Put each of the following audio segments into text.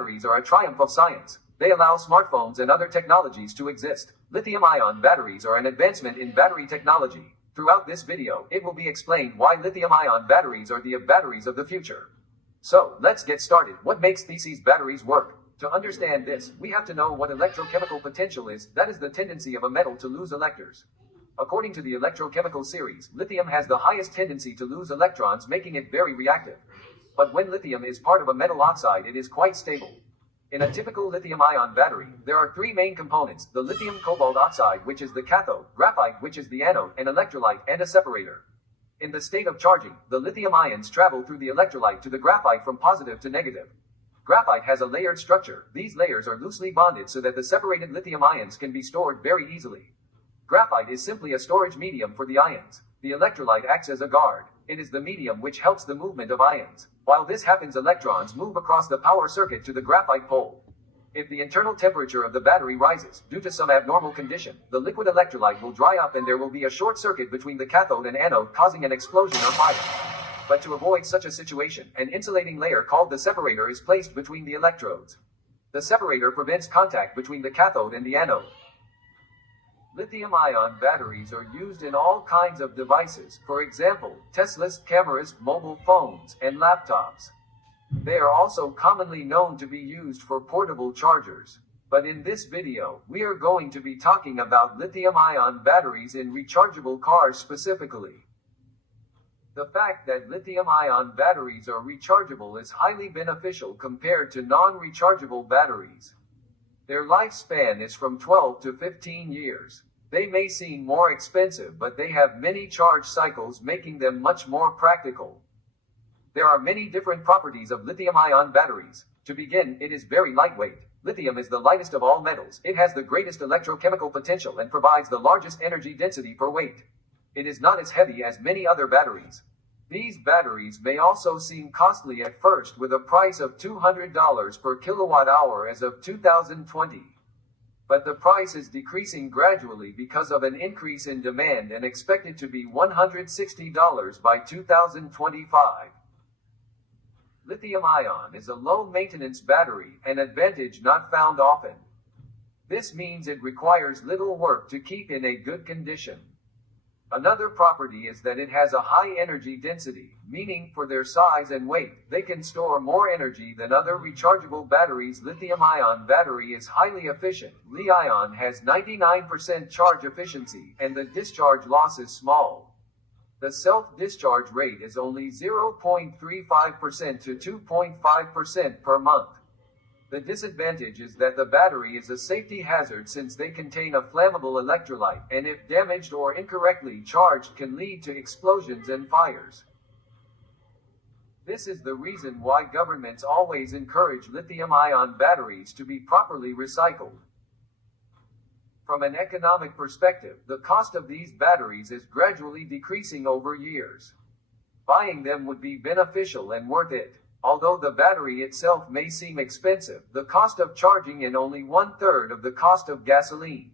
batteries are a triumph of science. They allow smartphones and other technologies to exist. Lithium-ion batteries are an advancement in battery technology. Throughout this video, it will be explained why lithium-ion batteries are the batteries of the future. So, let's get started. What makes these batteries work? To understand this, we have to know what electrochemical potential is. That is the tendency of a metal to lose electrons. According to the electrochemical series, lithium has the highest tendency to lose electrons, making it very reactive. But when lithium is part of a metal oxide, it is quite stable. In a typical lithium-ion battery, there are three main components: the lithium cobalt oxide, which is the cathode, graphite, which is the anode, and electrolyte, and a separator. In the state of charging, the lithium ions travel through the electrolyte to the graphite from positive to negative. Graphite has a layered structure. These layers are loosely bonded so that the separated lithium ions can be stored very easily. Graphite is simply a storage medium for the ions. The electrolyte acts as a guard. It is the medium which helps the movement of ions. While this happens, electrons move across the power circuit to the graphite pole. If the internal temperature of the battery rises, due to some abnormal condition, the liquid electrolyte will dry up and there will be a short circuit between the cathode and anode, causing an explosion or fire. But to avoid such a situation, an insulating layer called the separator is placed between the electrodes. The separator prevents contact between the cathode and the anode. Lithium-ion batteries are used in all kinds of devices, for example, Teslas, cameras, mobile phones, and laptops. They are also commonly known to be used for portable chargers. But in this video, we are going to be talking about lithium-ion batteries in rechargeable cars specifically. The fact that lithium-ion batteries are rechargeable is highly beneficial compared to non-rechargeable batteries. Their lifespan is from 12 to 15 years. They may seem more expensive, but they have many charge cycles, making them much more practical. There are many different properties of lithium-ion batteries. To begin, it is very lightweight. Lithium is the lightest of all metals. It has the greatest electrochemical potential and provides the largest energy density per weight. It is not as heavy as many other batteries. These batteries may also seem costly at first, with a price of $200 per kilowatt hour as of 2020. But the price is decreasing gradually because of an increase in demand and expected to be $160 by 2025. Lithium-ion is a low-maintenance battery, an advantage not found often. This means it requires little work to keep in a good condition. Another property is that it has a high energy density, meaning, for their size and weight, they can store more energy than other rechargeable batteries. Lithium-ion battery is highly efficient. Li-ion has 99% charge efficiency, and the discharge loss is small. The self-discharge rate is only 0.35% to 2.5% per month. The disadvantage is that the battery is a safety hazard since they contain a flammable electrolyte, and if damaged or incorrectly charged can lead to explosions and fires. This is the reason why governments always encourage lithium-ion batteries to be properly recycled. From an economic perspective, the cost of these batteries is gradually decreasing over years. Buying them would be beneficial and worth it. Although the battery itself may seem expensive, the cost of charging is only 1/3 of the cost of gasoline.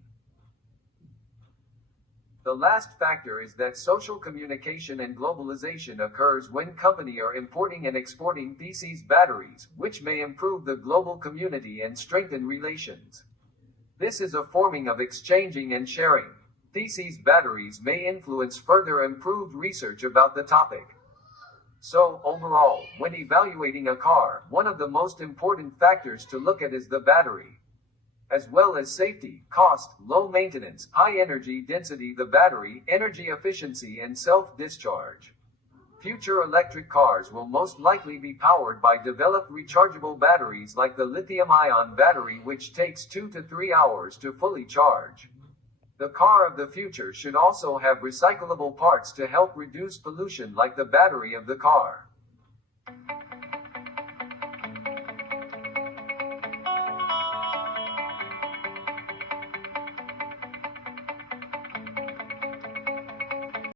The last factor is that social communication and globalization occurs when companies are importing and exporting these batteries, which may improve the global community and strengthen relations. This is a forming of exchanging and sharing. These batteries may influence further improved research about the topic. So, overall, when evaluating a car, one of the most important factors to look at is the battery. As well as safety, cost, low maintenance, high energy density, the battery, energy efficiency, and self-discharge. Future electric cars will most likely be powered by developed rechargeable batteries like the lithium-ion battery, which takes 2 to 3 hours to fully charge. The car of the future should also have recyclable parts to help reduce pollution, like the battery of the car.